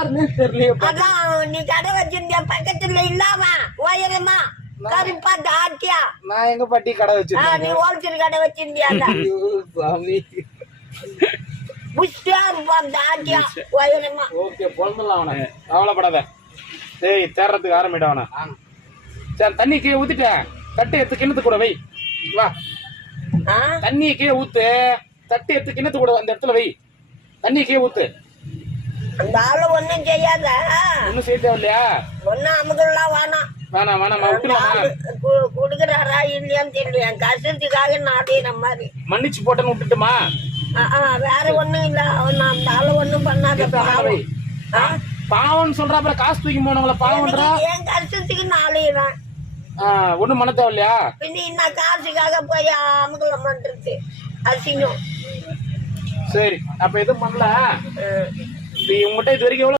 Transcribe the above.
யாருன்னு தெரியல. அதான் நீ கடை வச்சிருந்தியா பக்கத்துல இல்லாம உயரமா கருப்பா தாட்டியா? நான் எங்க பாட்டி கடை வச்சிருக்கேன்? நீ ஹோல்சேல் கடை வச்சிருந்தியா? சாமி புஷ்டா இருப்பான் தாட்டியா உயரமா. ஓகே பொண்ணலாம் அவனை, கவலைப்படாத. டேய் தேர்றதுக்கு ஆரம்பிடும் அவனை. சரி தண்ணி கீழே ஊத்திட்டேன், தட்டு எடுத்து கிணத்து கூட வை. வா தண்ணி கீழே ஊத்து, தட்டு எடுத்து கிணத்து கூட அந்த இடத்துல வை. தண்ணி கீழே ஊத்து. அந்த ஆளு ஒண்ணும் செய்யாத. ஒண்ணும் செய்ய தேவையில்லையா? ஒன்னும் அமுகலாம் வேணாம். வேணாம் வேணாம் விட்டுருவாங்க. குடுக்குறாரா இல்லையான்னு தெரியல. என் கஷ்டத்துக்காக நாடின மாதிரி மன்னிச்சு போட்டேன்னு விட்டுட்டுமா? வேற ஒண்ணும் இல்ல. அவன் அந்த ஆளு ஒண்ணும் பண்ணாத. பாவம் பாவம் சொல்ற, அப்புறம் காசு தூக்கி போனவங்கள பாவம்ன்றா. என் கஷ்டத்துக்கு நாளையிறான். ஒண்ணும் பண்ண தேவையில்லையா? பின்ன இன்னும் காசுக்காக போய் அமுகலம் பண்றது அசிங்கம். சரி அப்ப எதுவும் பண்ணல. உங்ககிட்ட இது வரைக்கும்